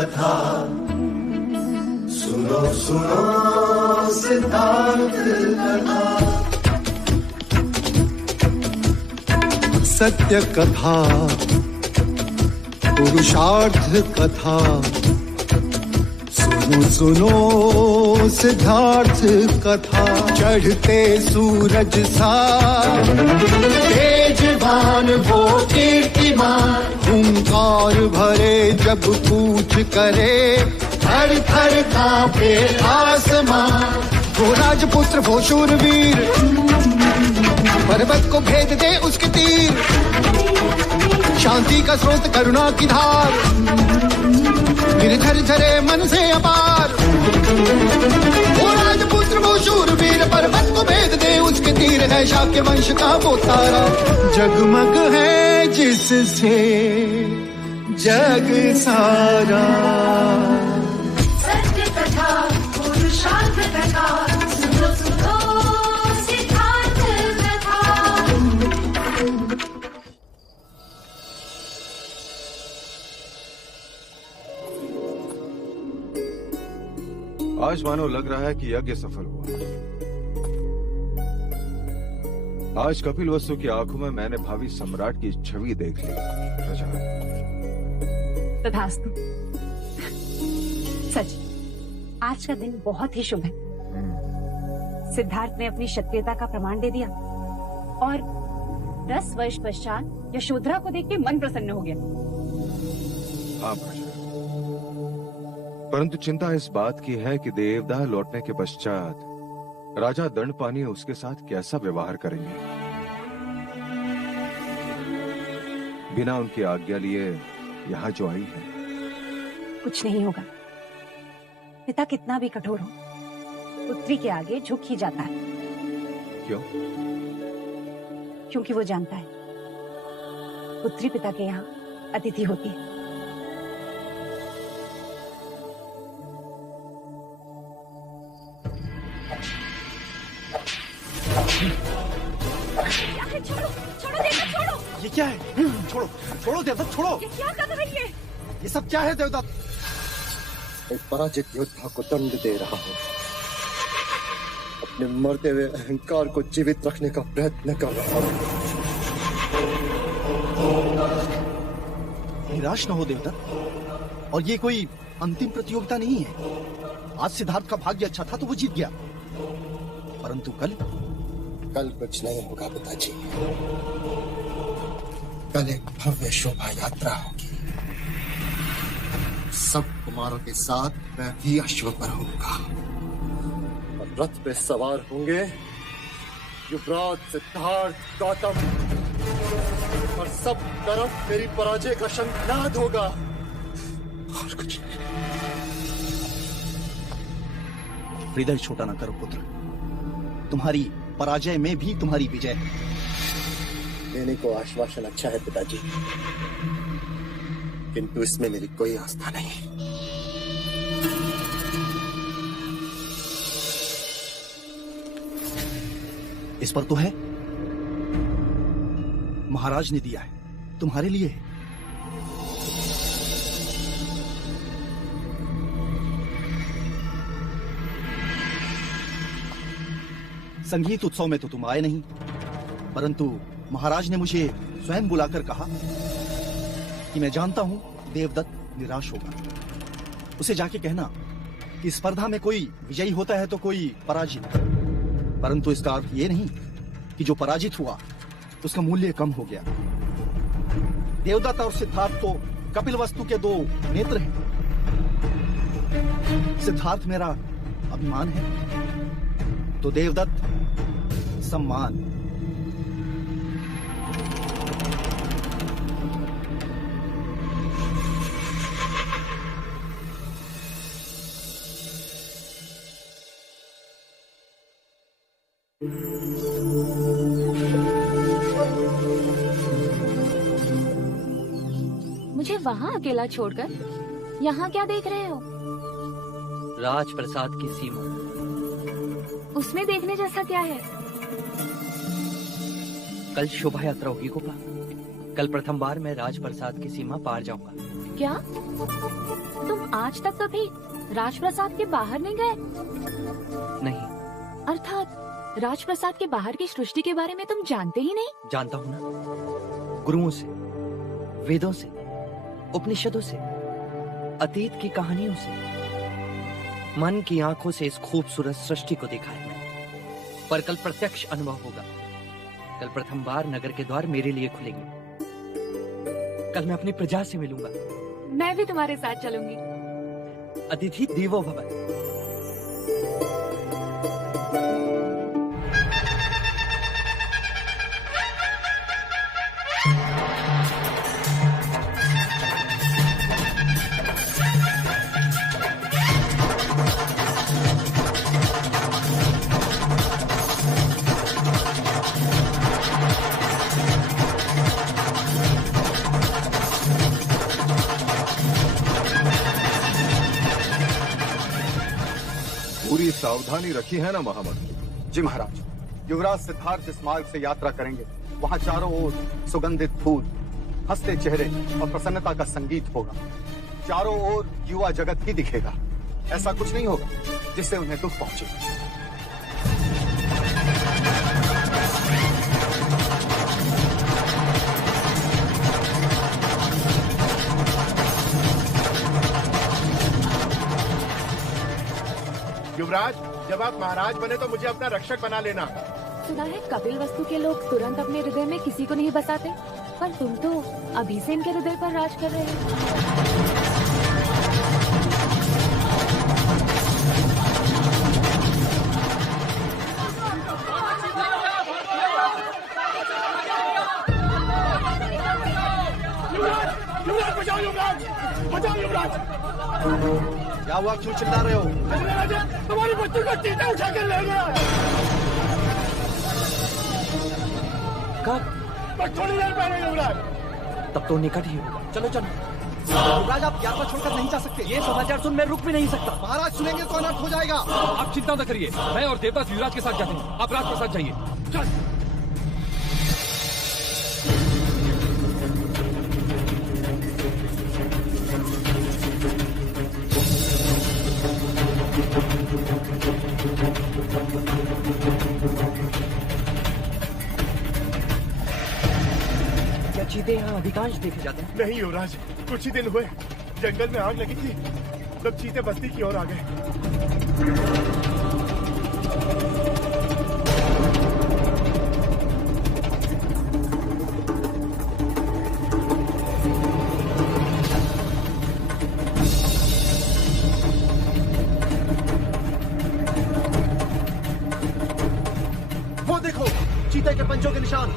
कथा सुनो सुनो सिद्धार्थ कथा। सत्य कथा पुरुषार्थ कथा सुनो सुनो सिद्धार्थ कथा। चढ़ते सूरज सा तेजवान वो कीर्तिमान, हुंकार भरे जब कूच करे थर थर कांपे आसमान। वो राजपुत्र वो शूरवीर, पर्वत को भेद दे उसके तीर, शांति का स्रोत करुणा की धार, निर्झर झरे मन से अपार। वो राजपुत्र वो शूरवीर, पर्वत को भेद दे उसके तीर, है शाक्य वंश का वो तारा, जगमग है जिससे जग सारा। सत्य कथा पुरुषार्थ कथा सुनो सुनो सिद्धार्थ कथा। आज मानो लग रहा है कि यज्ञ सफल हुआ। आज कपिल वस्तु की आंखों में मैंने भावी सम्राट की छवि देख ली। प्रजा तथास्तु। सच आज का दिन बहुत ही शुभ है। सिद्धार्थ ने अपनी क्षत्रियता का प्रमाण दे दिया और 10 वर्ष पश्चात यशोधरा को देख के मन प्रसन्न हो गया। हाँ प्रजा, परंतु चिंता इस बात की है कि देवदाह लौटने के पश्चात राजा दंडपानी उसके साथ कैसा व्यवहार करेंगे। बिना उनकी आज्ञा लिए यहाँ जो आई है। कुछ नहीं होगा। पिता कितना भी कठोर हो, पुत्री के आगे झुक ही जाता है। क्यों? क्योंकि वो जानता है पुत्री पिता के यहाँ अतिथि होती है। छोड़ो छोड़ो देवदत्त छोड़ो। ये क्या है? छोड़ो छोड़ो देवदत्त छोड़ो। ये क्या कर रहे हैं? ये सब क्या है देवदत्त? एक पराजित योद्धा को दंड दे रहा हूं। अपने मरते हुए अहंकार को जीवित रखने का प्रयत्न कर रहा हूं। निराश न हो देवदत्त, और ये कोई अंतिम प्रतियोगिता नहीं है। आज सिद्धार्थ का भाग्य अच्छा था तो वो जीत गया, परंतु कल कुछ नहीं होगा पिताजी। कल एक भव्य शोभा यात्रा होगी। सब कुमारों के साथ मैं भी अश्व पर होऊंगा और रथ पे सवार होंगे युवराज सिद्धार्थ गौतम, और सब तरफ मेरी पराजय का शंखनाद होगा और कुछ नहीं। हृदय छोटा ना करो पुत्र, तुम्हारी पराजय में भी तुम्हारी विजय है। देने को आश्वासन अच्छा है पिताजी, किंतु इसमें मेरी कोई आस्था नहीं। इस पर तो है, महाराज ने दिया है, तुम्हारे लिए है। संगीत उत्सव में तो तुम आए नहीं, परंतु महाराज ने मुझे स्वयं बुलाकर कहा कि मैं जानता हूं देवदत्त निराश होगा। उसे जाके कहना कि स्पर्धा में कोई विजयी होता है तो कोई पराजित, परंतु इसका अर्थ ये नहीं कि जो पराजित हुआ उसका मूल्य कम हो गया। देवदत्त और सिद्धार्थ तो कपिल वस्तु के दो नेत्र हैं। सिद्धार्थ मेरा अभिमान है तो देवदत्त सम्मान। मुझे वहाँ अकेला छोड़कर यहाँ क्या देख रहे हो? राजप्रसाद की सीमा। उसमें देखने जैसा क्या है? कल शोभा यात्रा होगी गोपाल। कल प्रथम बार मैं राजप्रसाद की सीमा पार जाऊंगा। क्या तुम आज तक कभी राजप्रसाद के बाहर नहीं गए? नहीं। अर्थात राजप्रसाद के बाहर की सृष्टि के बारे में तुम जानते ही नहीं? जानता हूँ ना, गुरुओं से, वेदों से, उपनिषदों से, अतीत की कहानियों से, मन की आंखों से इस खूबसूरत सृष्टि को देखा है। पर कल प्रत्यक्ष अनुभव होगा। कल प्रथम बार नगर के द्वार मेरे लिए खुलेंगे। कल मैं अपनी प्रजा से मिलूंगा। मैं भी तुम्हारे साथ चलूंगी। अतिथि देवो भव। पूरी सावधानी रखी है ना महामंत्री? जी महाराज। युवराज सिद्धार्थ जिस मार्ग से यात्रा करेंगे वहाँ चारों ओर सुगंधित फूल, हंसते चेहरे और प्रसन्नता का संगीत होगा। चारों ओर युवा जगत ही दिखेगा। ऐसा कुछ नहीं होगा जिससे उन्हें दुख पहुंचे। युवराज, जब आप महाराज बने तो मुझे अपना रक्षक बना लेना। सुना है कपिल वस्तु के लोग तुरंत अपने हृदय में किसी को नहीं बसाते, पर तुम तो अभी से इनके हृदय पर राज कर रहे हो। युवराज बचाओ, युवराज बचाओ, युवराज। क्या हुआ, क्यों चिल्ला रहे हो? तुम्हारी बच्ची को चीता उठा कर ले गया। कब? बस थोड़ी देर पहले युवराज। तब तो निकट ही होगा। चलो चलो। युवराज, आप यात्रा छोड़कर नहीं जा सकते। ये समाचार सुन मैं रुक भी नहीं सकता। महाराज सुनेंगे तो अनर्थ हो जाएगा। आप चिंता न करिए, मैं और देवदास युवराज के साथ जाते हैं। आप राजप्रसाद जाइए। चल। क्या चीते यहाँ अधिकांश देखे जाते हैं? नहीं युवराज, कुछ ही दिन हुए जंगल में आग लगी थी, तब चीते बस्ती की ओर आ गए। वो देखो, चीते के पंजों के निशान।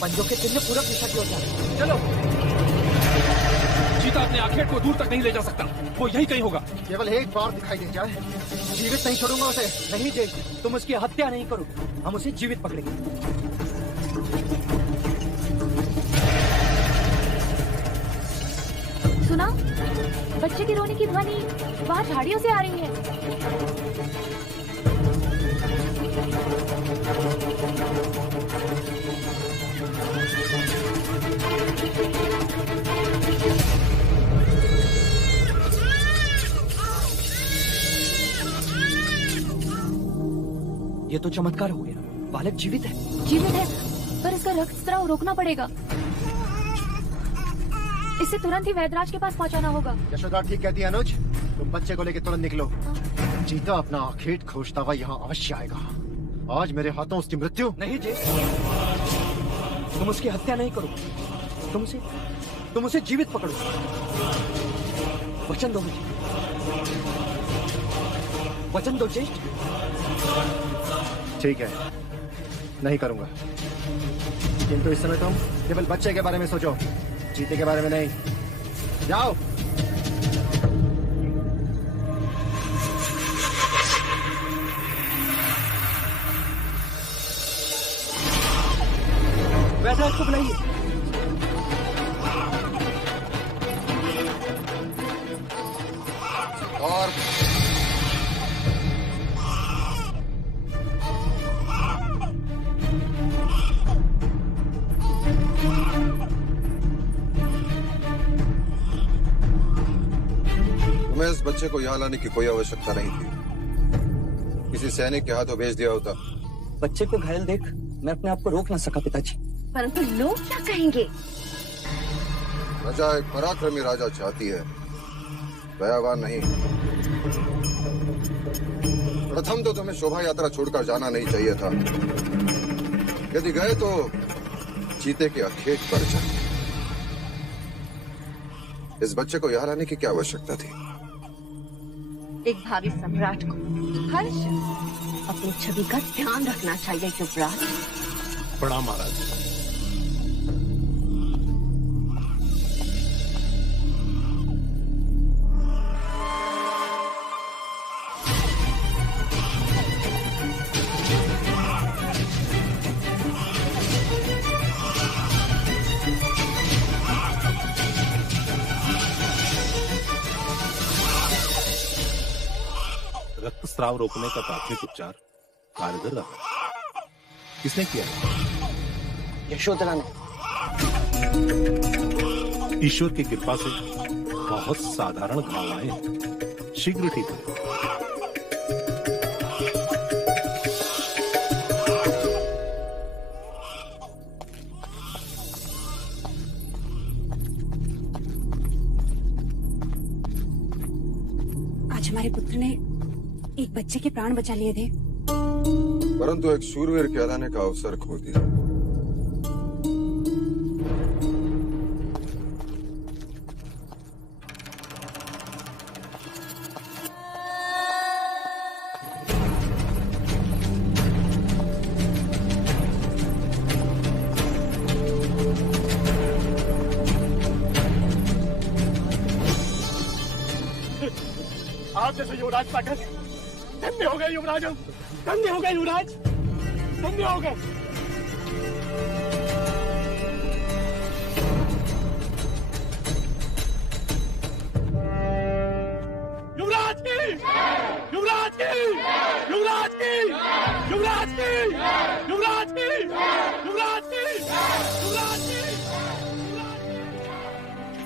पंजों के चिन्ह पूरब दिशा की ओर जा रहे हैं। चलो। चीता अपने आखेट को दूर तक नहीं ले जा सकता, वो यही कहीं होगा। केवल एक बार दिखाई दे जाए, जीवित नहीं छोड़ूंगा उसे। नहीं जेठ, तुम उसकी हत्या नहीं करो, हम उसे जीवित पकड़ेंगे। सुना, बच्चे की रोने की ध्वनि बाहर झाड़ियों से आ रही है। ये तो चमत्कार हो गया, बालक जीवित है। जीवित है, पर इसका रक्तस्राव रोकना पड़ेगा। इसे तुरंत ही वैद्यराज के पास पहुंचाना होगा। यशोदा ठीक कहती है अनुज, तुम बच्चे को लेकर तुरंत निकलो। चीता अपना आखेट खोजता हुआ यहाँ अवश्य आएगा। आज मेरे हाथों उसकी मृत्यु नहीं जे, तुम उसकी हत्या नहीं करो, तुम उसे जीवित पकड़ो। वचन दो मुझे, वचन दो ज्येष्ठ। ठीक है, नहीं करूंगा, किंतु इस समय तुम केवल बच्चे के बारे में सोचो, चीते के बारे में नहीं। जाओ। वैद्यराज को बुलाइए। और बच्चे को यहाँ लाने की कोई आवश्यकता नहीं थी। किसी सैनिक के हाथों भेज दिया होता। बच्चे को घायल देख मैं अपने आप को रोक ना सका पिताजी। परंतु लोग क्या कहेंगे? प्रजा एक पराक्रमी राजा चाहती है, दयावान नहीं। प्रथम तो तुम्हें शोभा यात्रा छोड़कर जाना नहीं चाहिए था। यदि गए तो चीते के अखेट पर जाए। इस बच्चे को यहाँ लाने की क्या आवश्यकता थी? एक भावी सम्राट को हर शख्स अपनी छवि का ध्यान रखना चाहिए युवराज। प्रणाम महाराज। रक्तस्राव रोकने का प्राथमिक उपचार कारगर रहा। किसने किया? यशोधरा ने। ईश्वर की कृपा से बहुत साधारण घाव आए हैं, शीघ्र ठीक हो। आज हमारे पुत्र ने एक बच्चे के प्राण बचा लिए थे, परंतु एक शूरवीर कहलाने का अवसर खो दिया। आप जैसे युवराज पाकर धन्य हो गए युवराज, हम धन्य हो गए युवराज, धन्य हो गए। युवराज की, युवराज की, युवराज की, युवराज की, युवराज की, युवराज की, युवराज की।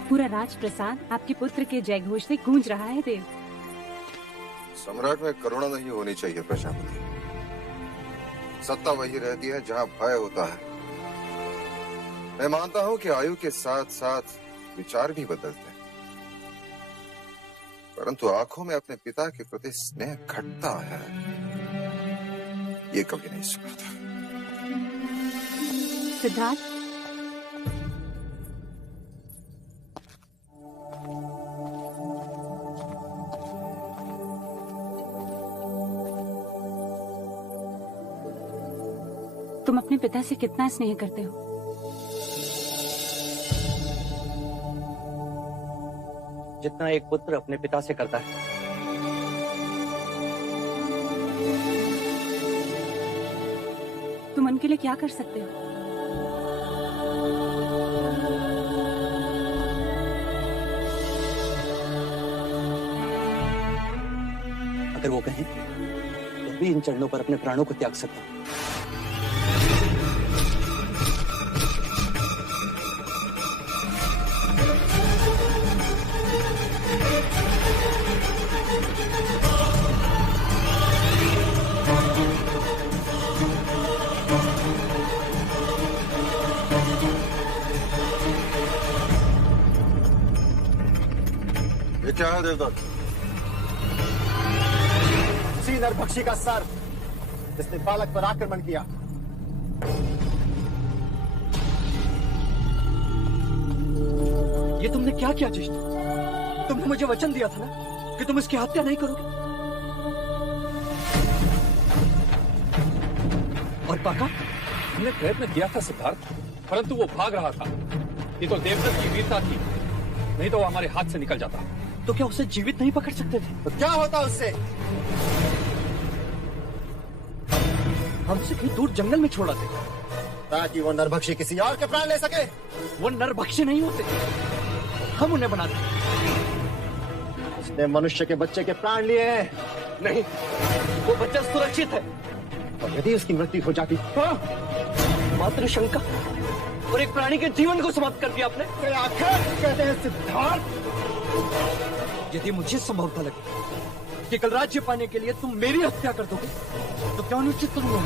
पूरा राजप्रसाद आपके पुत्र के जयघोष से गूंज रहा है देव। सम्राट में करुणा नहीं होनी चाहिए प्रजापति। सत्ता वही रहती है जहाँ भय होता है। मैं मानता हूँ कि आयु के साथ साथ विचार भी बदलते हैं, परंतु आंखों में अपने पिता के प्रति स्नेह घटता है, ये कभी नहीं सुना था। सिद्धार्थ, तुम अपने पिता से कितना स्नेह करते हो? जितना एक पुत्र अपने पिता से करता है। तुम उनके लिए क्या कर सकते हो? अगर वो कहें तो भी इन चरणों पर अपने प्राणों को त्याग सकता हूं। ये क्या है देवदत्त? उसी नरभक्षी का सर जिसने बालक पर आक्रमण किया। ये तुमने क्या किया जिष्ट? तुमने मुझे वचन दिया था ना कि तुम इसकी हत्या नहीं करोगे। और पाका? हमने प्रयत्न किया था सिद्धार्थ, परंतु वो भाग रहा था। ये तो देवदत्त की वीरता थी, नहीं तो वो हमारे हाथ से निकल जाता। तो क्या उसे जीवित नहीं पकड़ सकते थे? तो क्या होता उससे? हमसे कहीं दूर जंगल में छोड़ा थे ताकि वो नरभक्षी किसी और के प्राण ले सके। वो नरभक्षी नहीं होते, हम उन्हें बनाते। उसने मनुष्य के बच्चे के प्राण लिए हैं। नहीं, वो बच्चा सुरक्षित है। और यदि उसकी मृत्यु हो जाती? मात्र शंका और एक प्राणी के जीवन को समाप्त कर दिया आपने। आखिर कहते हैं सिद्धार्थ, यदि मुझे संभवता लगे कि कल राज्य पाने के लिए तुम मेरी हत्या कर दोगे तो क्या अनुचित करूंगा?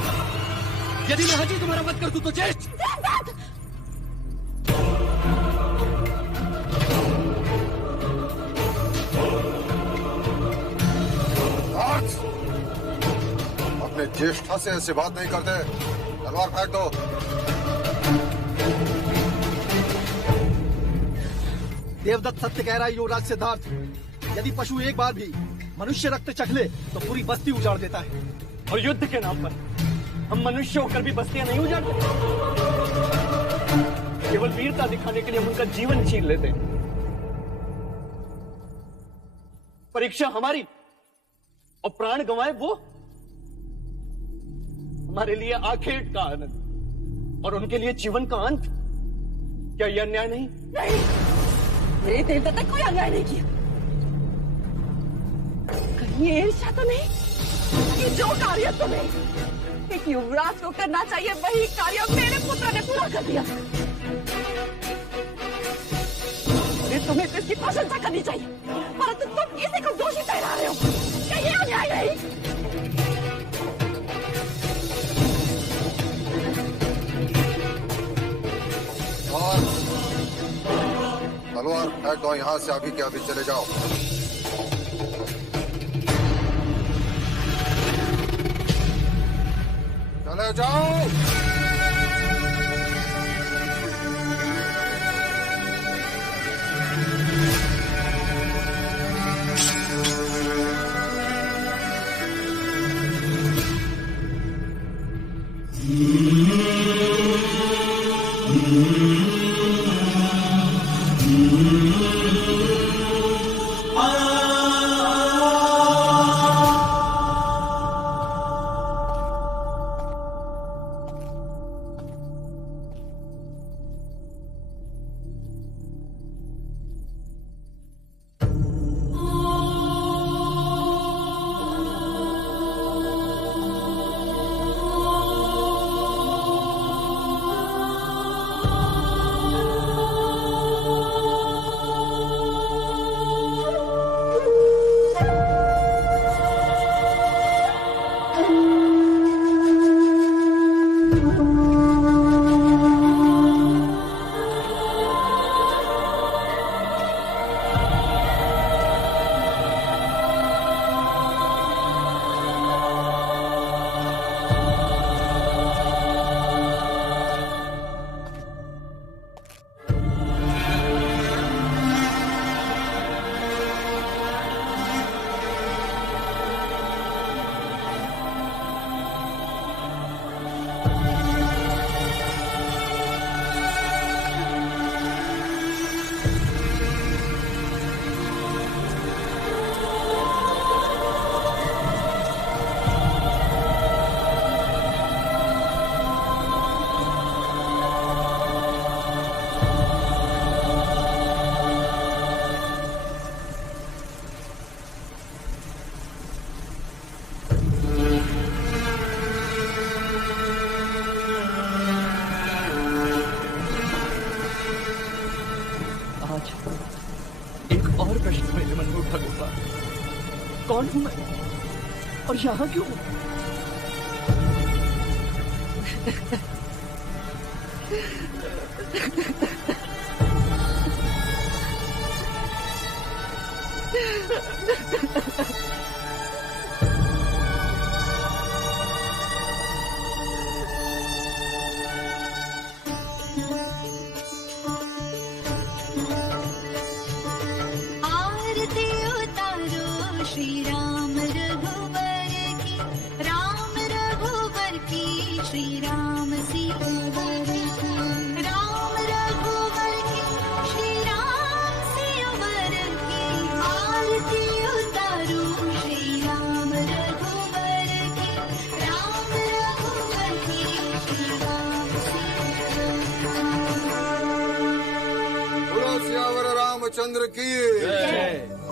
यदि मैं हाजी तुम्हारा वध कर दूं तो ज्येष्ठ अपने ज्येष्ठा से ऐसी बात नहीं करते। तलवार फेंक दो। देवदत्त सत्य कह रहा है युवराज सिद्धार्थ। यदि पशु एक बार भी मनुष्य रक्त चख ले तो पूरी बस्ती उजाड़ देता है। और युद्ध के नाम पर हम मनुष्य होकर भी बस्तियां नहीं उजाड़ते। केवल वीरता दिखाने के लिए हम उनका जीवन छीन लेते हैं। परीक्षा हमारी और प्राण गंवाए वो हमारे लिए आखिर का आनंद और उनके लिए जीवन का अंत। क्या यह अन्याय नहीं? नहीं, मेरे देवदत्त ने कोई अन्याय नहीं किया। कहीं ये ईर्ष्या तो नहीं कि जो कार्य तुम्हें एक युवराज को करना चाहिए वही कार्य मेरे पुत्र ने पूरा कर दिया। तुम्हें तो इसकी प्रशंसा करनी चाहिए, परंतु तुम इसी को दोषी ठहरा रहे हो। क्या ये अन्याय नहीं? और तलवार फेंक दो। यहाँ से अभी के अभी चले जाओ। चले जाओ। कौन हूं मैं और यहाँ क्यों? चंद्र की